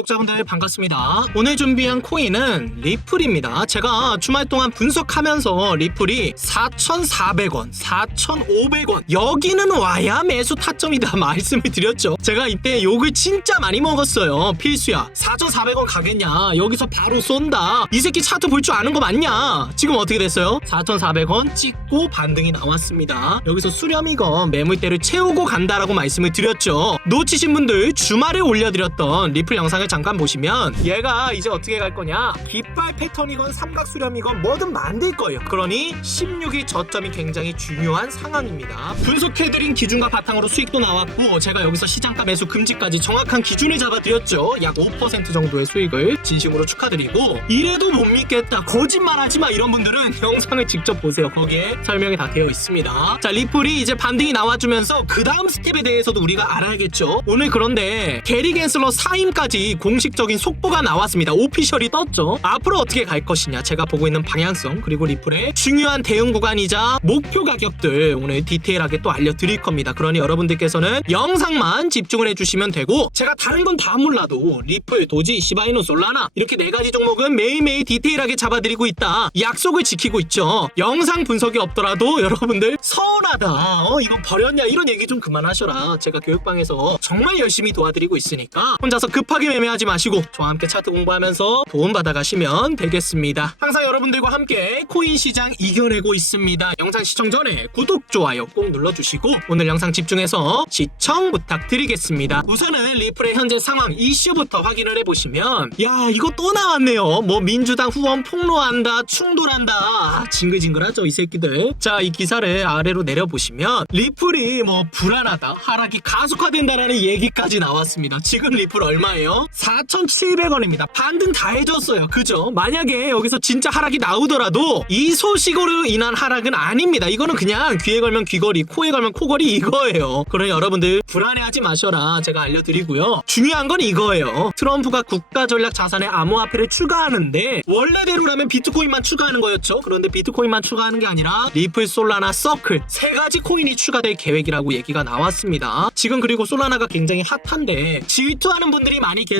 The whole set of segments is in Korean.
구독자분들 반갑습니다. 오늘 준비한 코인은 리플입니다. 제가 주말 동안 분석하면서 리플이 4,400원, 4,500원 여기는 와야 매수 타점이다 말씀을 드렸죠. 제가 이때 욕을 진짜 많이 먹었어요. 필수야. 4,400원 가겠냐? 여기서 바로 쏜다. 이 새끼 차트 볼 줄 아는 거 맞냐? 지금 어떻게 됐어요? 4,400원 찍고 반등이 나왔습니다. 여기서 수렴이건 매물대를 채우고 간다라고 말씀을 드렸죠. 놓치신 분들 주말에 올려드렸던 리플 영상을 잠깐 보시면 얘가 이제 어떻게 갈 거냐? 깃발 패턴이건 삼각 수렴이건 뭐든 만들 거예요. 그러니 16일 저점이 굉장히 중요한 상황입니다. 분석해드린 기준과 바탕으로 수익도 나왔고 제가 여기서 시장가 매수 금지까지 정확한 기준을 잡아드렸죠. 약 5% 정도의 수익을 진심으로 축하드리고 이래도 못 믿겠다 거짓말하지 마 이런 분들은 영상을 직접 보세요. 거기에 설명이 다 되어 있습니다. 자 리플이 이제 반등이 나와주면서 그 다음 스텝에 대해서도 우리가 알아야겠죠. 오늘 그런데 게리 겐슬러 사임까지 공식적인 속보가 나왔습니다. 오피셜이 떴죠. 앞으로 어떻게 갈 것이냐 제가 보고 있는 방향성 그리고 리플의 중요한 대응 구간이자 목표 가격들 오늘 디테일하게 또 알려드릴 겁니다. 그러니 여러분들께서는 영상만 집중을 해주시면 되고 제가 다른 건 다 몰라도 리플, 도지, 시바이노, 솔라나 이렇게 네 가지 종목은 매일매일 디테일하게 잡아드리고 있다. 약속을 지키고 있죠. 영상 분석이 없더라도 여러분들 서운하다. 어 이거 버렸냐 이런 얘기 좀 그만하셔라. 제가 교육방에서 정말 열심히 도와드리고 있으니까 혼자서 급하게 매매하지 마시고 저와 함께 차트 공부하면서 도움 받아 가시면 되겠습니다. 항상 여러분들과 함께 코인 시장 이겨내고 있습니다. 영상 시청 전에 구독, 좋아요 꼭 눌러주시고 오늘 영상 집중해서 시청 부탁드리겠습니다. 우선은 리플의 현재 상황 이슈부터 확인을 해보시면 야 이거 또 나왔네요. 뭐 민주당 후원 폭로한다, 충돌한다. 아, 징글징글하죠 이 새끼들. 자 이 기사를 아래로 내려보시면 리플이 뭐 불안하다, 하락이 가속화된다라는 얘기까지 나왔습니다. 지금 리플 얼마예요? 4,700원입니다. 반등 다 해줬어요. 그죠? 만약에 여기서 진짜 하락이 나오더라도 이 소식으로 인한 하락은 아닙니다. 이거는 그냥 귀에 걸면 귀걸이, 코에 걸면 코걸이 이거예요. 그러니 여러분들 불안해하지 마셔라. 제가 알려드리고요. 중요한 건 이거예요. 트럼프가 국가 전략 자산에 암호화폐를 추가하는데 원래대로라면 비트코인만 추가하는 거였죠. 그런데 비트코인만 추가하는 게 아니라 리플, 솔라나, 서클 세 가지 코인이 추가될 계획이라고 얘기가 나왔습니다. 지금 그리고 솔라나가 굉장히 핫한데 질투하는 분들이 많이 계세요.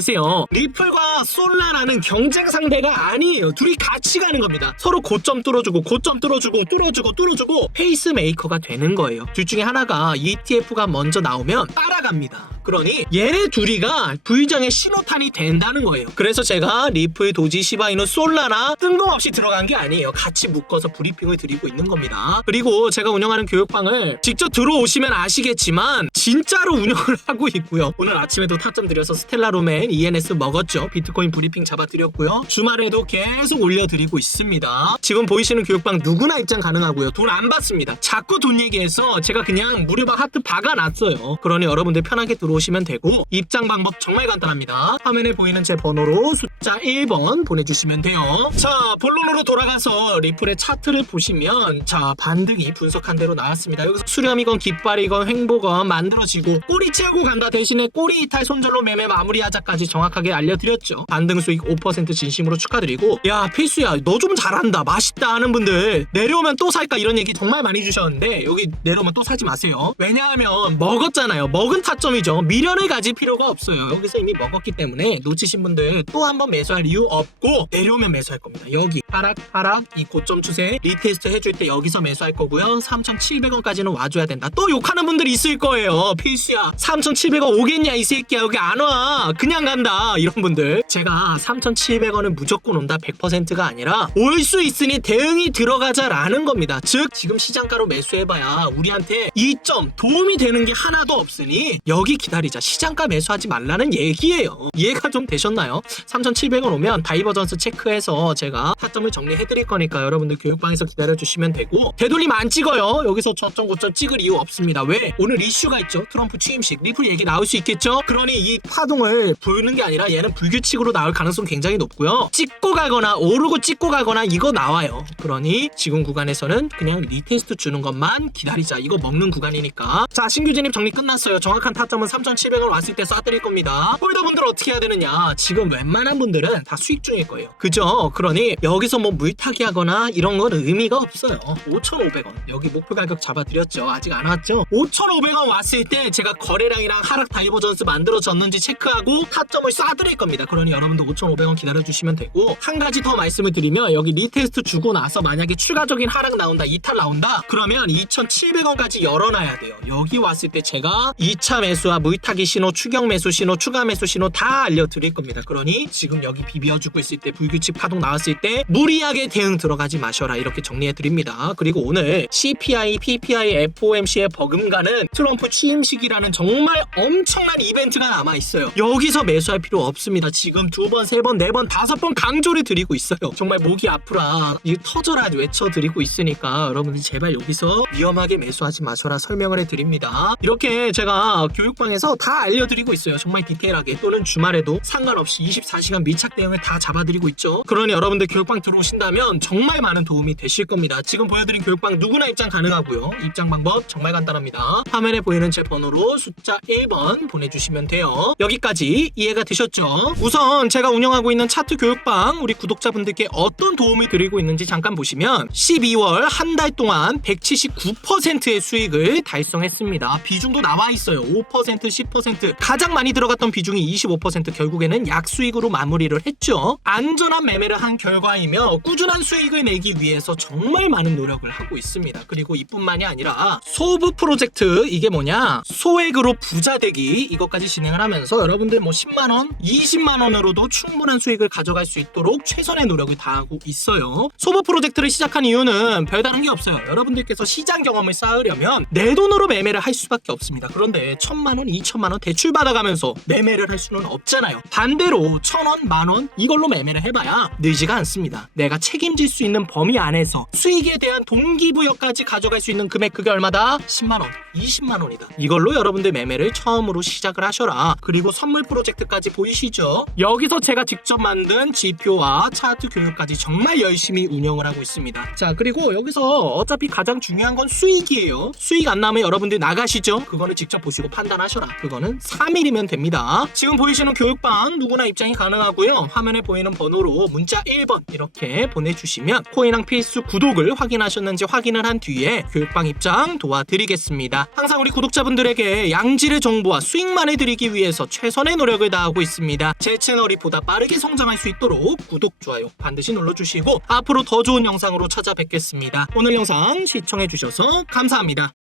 리플과 솔라나는 경쟁 상대가 아니에요. 둘이 같이 가는 겁니다. 서로 고점 뚫어주고 고점 뚫어주고 뚫어주고 뚫어주고 페이스메이커가 되는 거예요. 둘 중에 하나가 ETF가 먼저 나오면 따라갑니다. 그러니 얘네 둘이가 불장의 신호탄이 된다는 거예요. 그래서 제가 리플, 도지, 시바이노, 솔라나 뜬금없이 들어간 게 아니에요. 같이 묶어서 브리핑을 드리고 있는 겁니다. 그리고 제가 운영하는 교육방을 직접 들어오시면 아시겠지만 진짜로 운영을 하고 있고요. 오늘 아침에도 타점 드려서 스텔라로맨 ENS 먹었죠. 비트코인 브리핑 잡아드렸고요. 주말에도 계속 올려드리고 있습니다. 지금 보이시는 교육방 누구나 입장 가능하고요. 돈 안 받습니다. 자꾸 돈 얘기해서 제가 그냥 무료방 하트 박아놨어요. 그러니 여러분들 편하게 들어 오시면 되고 입장 방법 정말 간단합니다. 화면에 보이는 제 번호로 숫자 1번 보내주시면 돼요. 자 본론으로 돌아가서 리플의 차트를 보시면 자 반등이 분석한 대로 나왔습니다. 여기서 수렴이건 깃발이건 횡보건 만들어지고 꼬리 채우고 간다 대신에 꼬리 이탈 손절로 매매 마무리하자까지 정확하게 알려드렸죠. 반등 수익 5% 진심으로 축하드리고 야 필수야 너 좀 잘한다 맛있다 하는 분들 내려오면 또 살까 이런 얘기 정말 많이 주셨는데 여기 내려오면 또 사지 마세요. 왜냐하면 먹었잖아요. 먹은 타점이죠. 미련을 가질 필요가 없어요. 여기서 이미 먹었기 때문에 놓치신 분들 또 한번 매수할 이유 없고 내려오면 매수할 겁니다. 여기 하락 하락 이 고점 추세 리테스트 해줄 때 여기서 매수할 거고요. 3,700원까지는 와줘야 된다. 또 욕하는 분들이 있을 거예요. 필수야 3,700원 오겠냐 이 새끼야 여기 안 와. 그냥 간다 이런 분들 제가 3,700원은 무조건 온다 100%가 아니라 올 수 있으니 대응이 들어가자라는 겁니다. 즉 지금 시장가로 매수해봐야 우리한테 이점 도움이 되는 게 하나도 없으니 여기 기 다리자 시장가 매수하지 말라는 얘기예요. 이해가 좀 되셨나요? 3,700원 오면 다이버전스 체크해서 제가 타점을 정리해 드릴 거니까 여러분들 교육방에서 기다려 주시면 되고 되돌림 안 찍어요. 여기서 저점 고점 찍을 이유 없습니다. 왜? 오늘 이슈가 있죠. 트럼프 취임식 리플 얘기 나올 수 있겠죠? 그러니 이 파동을 보는 게 아니라 얘는 불규칙으로 나올 가능성 굉장히 높고요. 찍고 가거나 오르고 찍고 가거나 이거 나와요. 그러니 지금 구간에서는 그냥 리테스트 주는 것만 기다리자. 이거 먹는 구간이니까. 자 신규 진입 정리 끝났어요. 정확한 타점은 3,700원 왔을 때 쏴드릴 겁니다. 홀더분들 어떻게 해야 되느냐? 지금 웬만한 분들은 다 수익 중일 거예요. 그죠? 그러니 여기서 뭐 물타기 하거나 이런 건 의미가 없어요. 5,500원. 여기 목표 가격 잡아드렸죠. 아직 안 왔죠? 5,500원 왔을 때 제가 거래량이랑 하락 다이버전스 만들어졌는지 체크하고 타점을 쏴드릴 겁니다. 그러니 여러분들 5,500원 기다려주시면 되고 한 가지 더 말씀을 드리면 여기 리테스트 주고 나서 만약에 추가적인 하락 나온다, 이탈 나온다 그러면 2,700원까지 열어놔야 돼요. 여기 왔을 때 제가 2차 매수와 물 타기 신호, 추격 매수 신호, 추가 매수 신호 다 알려드릴 겁니다. 그러니 지금 여기 비벼주고 있을 때 불규칙 파동 나왔을 때 무리하게 대응 들어가지 마셔라 이렇게 정리해 드립니다. 그리고 오늘 CPI, PPI, FOMC의 버금가는 트럼프 취임식이라는 정말 엄청난 이벤트가 남아 있어요. 여기서 매수할 필요 없습니다. 지금 두 번, 세 번, 네 번, 다섯 번 강조를 드리고 있어요. 정말 목이 아프라 이 터져라 외쳐드리고 있으니까 여러분들 제발 여기서 위험하게 매수하지 마셔라 설명을 해드립니다. 이렇게 제가 교육방에서 다 알려드리고 있어요. 정말 디테일하게 또는 주말에도 상관없이 24시간 밀착 대응을 다 잡아드리고 있죠. 그러니 여러분들 교육방 들어오신다면 정말 많은 도움이 되실 겁니다. 지금 보여드린 교육방 누구나 입장 가능하고요. 입장 방법 정말 간단합니다. 화면에 보이는 제 번호로 숫자 1번 보내주시면 돼요. 여기까지 이해가 되셨죠? 우선 제가 운영하고 있는 차트 교육방 우리 구독자분들께 어떤 도움을 드리고 있는지 잠깐 보시면 12월 한 달 동안 179%의 수익을 달성했습니다. 비중도 나와 있어요. 5% 10% 가장 많이 들어갔던 비중이 25% 결국에는 약수익으로 마무리를 했죠. 안전한 매매를 한 결과이며 꾸준한 수익을 내기 위해서 정말 많은 노력을 하고 있습니다. 그리고 이뿐만이 아니라 소부 프로젝트 이게 뭐냐 소액으로 부자 되기 이것까지 진행을 하면서 여러분들 뭐 10만 원, 20만 원으로도 충분한 수익을 가져갈 수 있도록 최선의 노력을 다하고 있어요. 소부 프로젝트를 시작한 이유는 별다른 게 없어요. 여러분들께서 시장 경험을 쌓으려면 내 돈으로 매매를 할 수밖에 없습니다. 그런데 천만 원, 이천만 원 대출 받아가면서 매매를 할 수는 없잖아요. 반대로 천 원, 만 원 이걸로 매매를 해봐야 늘지가 않습니다. 내가 책임질 수 있는 범위 안에서 수익에 대한 동기부여까지 가져갈 수 있는 금액 그게 얼마다? 10만 원, 20만 원이다. 이걸로 여러분들 매매를 처음으로 시작을 하셔라. 그리고 선물 프로젝트까지 보이시죠? 여기서 제가 직접 만든 지표와 차트 교육까지 정말 열심히 운영을 하고 있습니다. 자, 그리고 여기서 어차피 가장 중요한 건 수익이에요. 수익 안 나면 여러분들 나가시죠? 그거는 직접 보시고 판단하셔라. 그거는 3일이면 됩니다. 지금 보이시는 교육방 누구나 입장이 가능하고요. 화면에 보이는 번호로 문자 1번 이렇게 보내주시면 코인왕 필수 구독을 확인하셨는지 확인을 한 뒤에 교육방 입장 도와드리겠습니다. 항상 우리 구독자분들에게 양질의 정보와 수익만을 드리기 위해서 최선의 노력을 다하고 있습니다. 제 채널이 보다 빠르게 성장할 수 있도록 구독, 좋아요 반드시 눌러주시고 앞으로 더 좋은 영상으로 찾아뵙겠습니다. 오늘 영상 시청해주셔서 감사합니다.